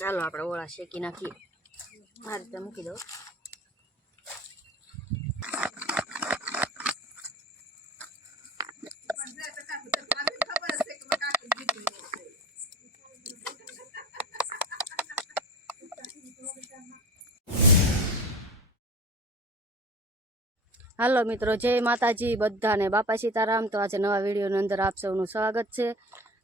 ચાલો આપણે ઓળા શેકી નાખીએ. આ રીતે મૂકી દો હાલો મિત્રો, જય માતાજી બધાને. બાપા સીતારામ, તો આજે નવા વિડીયોની અંદર આપ સૌનું સ્વાગત છે.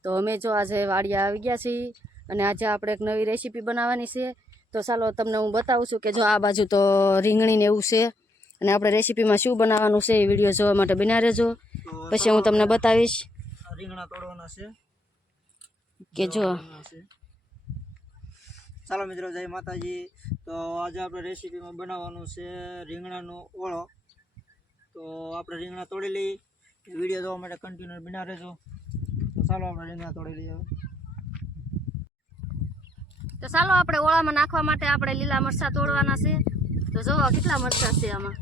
તો અમે જો આજે વાડિયા આવી ગયા છીએ. અને આજે આપણે એક નવી રેસીપી બનાવવાની છે. તો ચાલો તમને હું બતાવું છું કે જો આ બાજુ તો રીંગણી ને એવું છે. અને આપણે રેસીપીમાં શું બનાવવાનું છે એ વીડિયો જોવા માટે બના રહેજો. પછી હું તમને બતાવીશ. રીંગણા તોડવાના છે. કે જો. ચાલો મિત્રો જય માતાજી. તો આજે આપણે રેસીપીમાં બનાવવાનું છે રીંગણાનો ઓળો. તો આપણે રીંગણા તોડી લઈએ. વીડિયો જોવા માટે કન્ટિન્યુ બના રહેજો. તો ચાલો આપણે રીંગણા તોડી લઈએ. તો ચાલો આપણે ઓળામાં નાખવા માટે આપણે લીલા મરચાં તોડવાના છે. તો જોવો કેટલા મરચાં છે આમાં.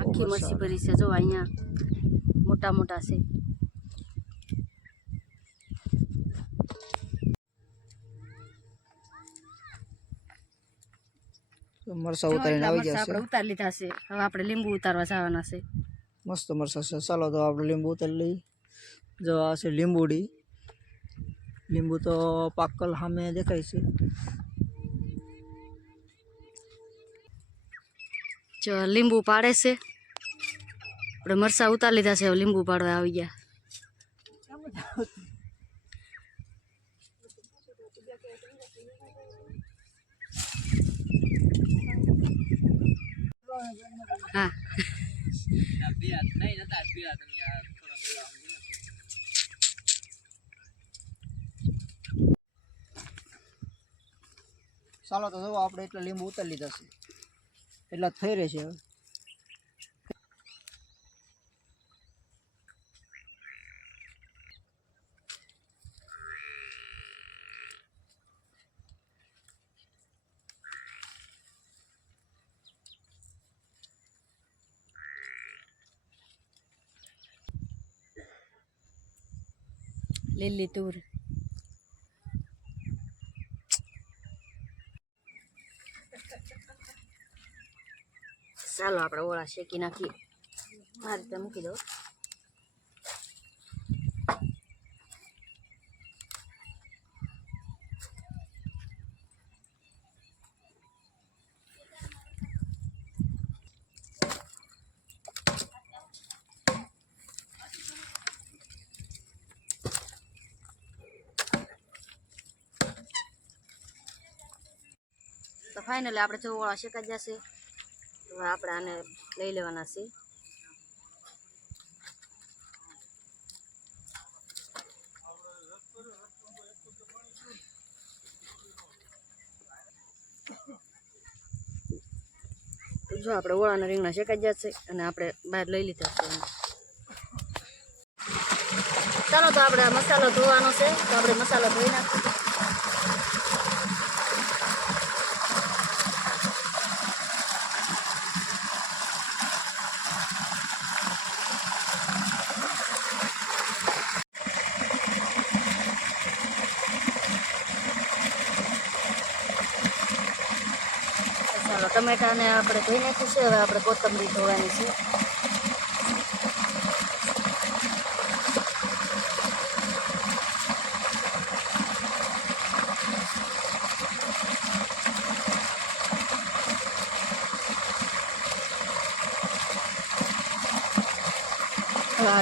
આખી મરચી ભરી છે જો અહીંયા મોટા મોટા છે. મરસા ઉતારીને આવી ગયા છે. આપણે ઉતારી લીધા છે. હવે આપણે લીંબુ ઉતારવા જવાના છે. મસ્ત મરસા છે. ચાલો તો આપણે લીંબુ ઉતારી લઈએ. જો આ છે લીંબુડી. લીંબુ તો પાકલ સામે દેખાય છે. જો લીંબુ પાડે છે. આપણે મરસા ઉતારી લીધા છે હવે લીંબુ પાડવા આવી ગયા. હા. ચાલો તો જો આપણે એટલા લીંબુ ઉતારી લીધા છે. એટલા થઈ થઈ રહેશે હવે. લીલી તુર. ચાલો આપણે ઓળા શેકી નાખીએ આ રીતે મૂકી દો ફાઇનલી આપણે ચોવાળા શેકાઈ જશે હવે આપણે આને લઈ લેવાના છે. જો આપણે ઓળાના રીંગણા શેકાઈ જશે અને આપણે બહાર લઈ લીધા છે ચાલો તો આપણે મસાલો ધોવાનો છે, તો આપણે મસાલો ધોઈ નાખીએ ચાલો ટમેટાને આપણે ધોઈ નાખ્યું છે, હવે આપણે કોથમરી ધોવાની છે.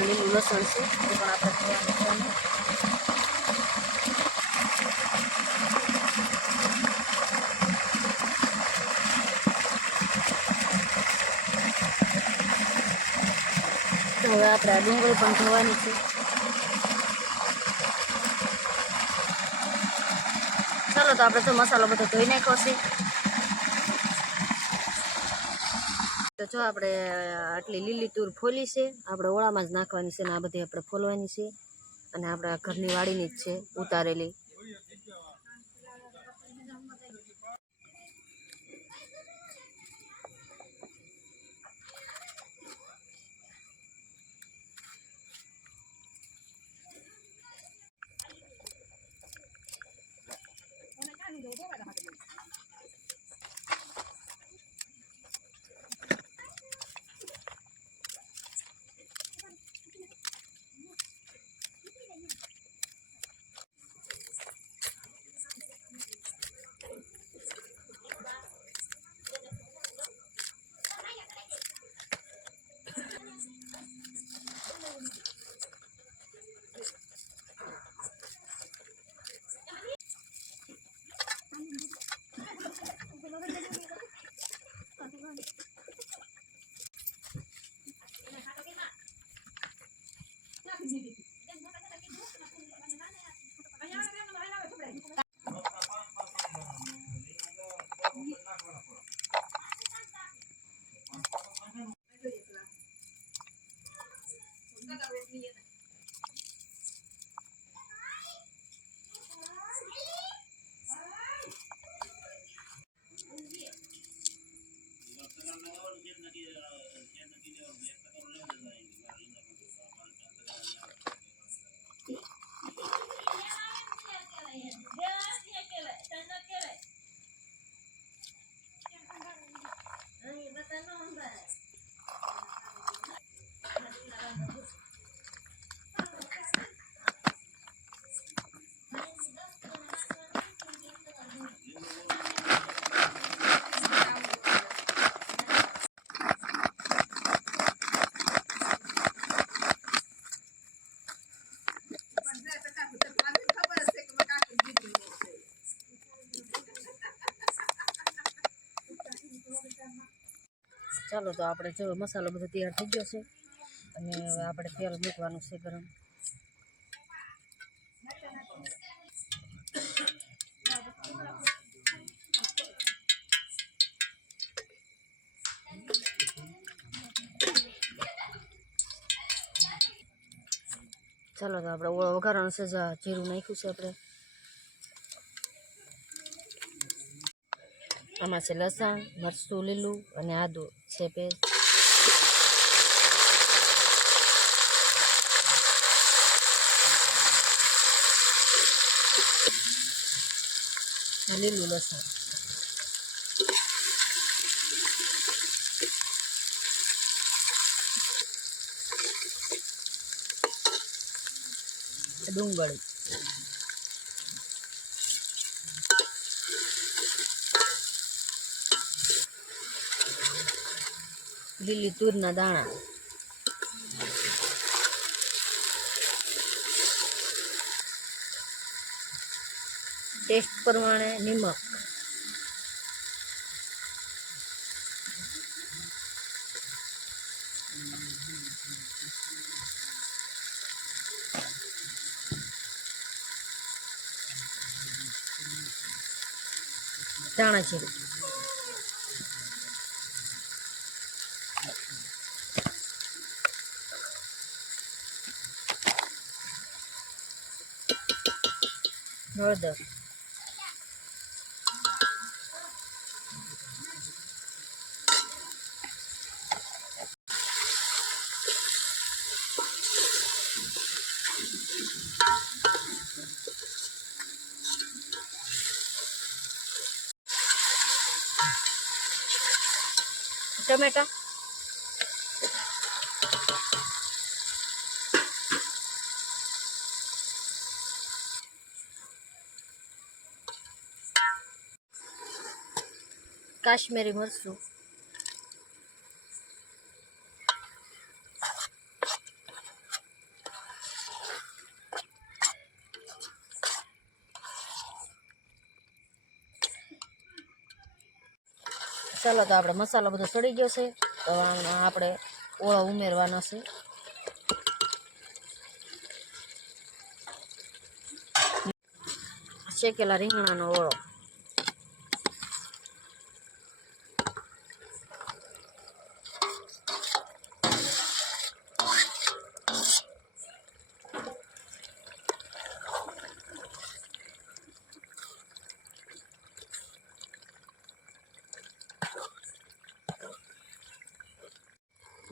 લીલું લસણ છે, એ પણ આપણે ધોવાનું છે. તો હવે આપણે આ ડુંગળ પણ ધોવાની છે. ચાલો તો આપણે તો મસાલો બધો ધોઈ નાખ્યો છે. તો જો આપણે આટલી લીલી તૂર ફોલી છે, આપણે ઓળામાં જ નાખવાની છે ને આ બધી આપણે ફોલવાની છે. અને આપણા ઘરની વાડીની જ છે, ઉતારેલી. ચાલો તો આપણે જો મસાલો બધો તૈયાર થઈ ગયો છે. અને હવે આપણે તેલ મૂકવાનું છે ગરમ. ચાલો તો આપણે ઓળો વઘારવાનું છે જીરું નાખ્યું છે આપણે. આમાં છે લસણ, મરચું, લીલું અને આદુ. છે પેસ્ટ આ લીલું લસણ ડુંગળી લીલી તુરના દાણા. ટેસ્ટ પ્રમાણે નિમક. ધાણા જીરું. હળદર ટમેટા કાશ્મીરી મરચું. ચાલો તો આપણે મસાલો બધો સડી ગયો છે. તો આપણે ઓળો ઉમેરવાનો છે. શેકેલા રીંગણાનો ઓળો.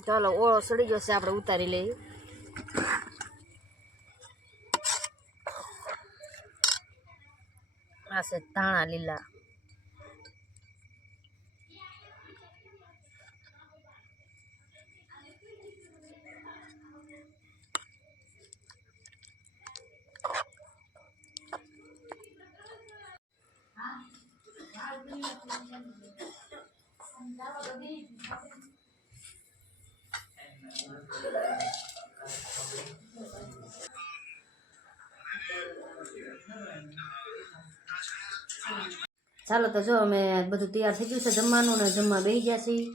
ચાલો ઓળો સડી છે આપણે ઉતારી લઈએ. આ છે ધાણા લીલા. ચાલો તો જો અમે બધું તૈયાર થઈ ગયું છે જમવાનું ને જમવા બેસી ગયા છીએ.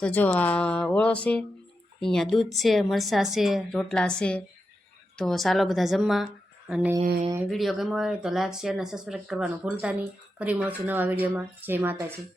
તો જો આ ઓળો છે, અહીંયા દૂધ છે, મરચાં છે, રોટલા છે. તો ચાલો બધા જમવા. અને વીડિયો ગમ્યો હોય તો લાઈક, શેર અને સબસ્ક્રાઈબ કરવાનું ભૂલતા નહીં. ફરી મળશું નવા વિડીયોમાં. જય માતાજી.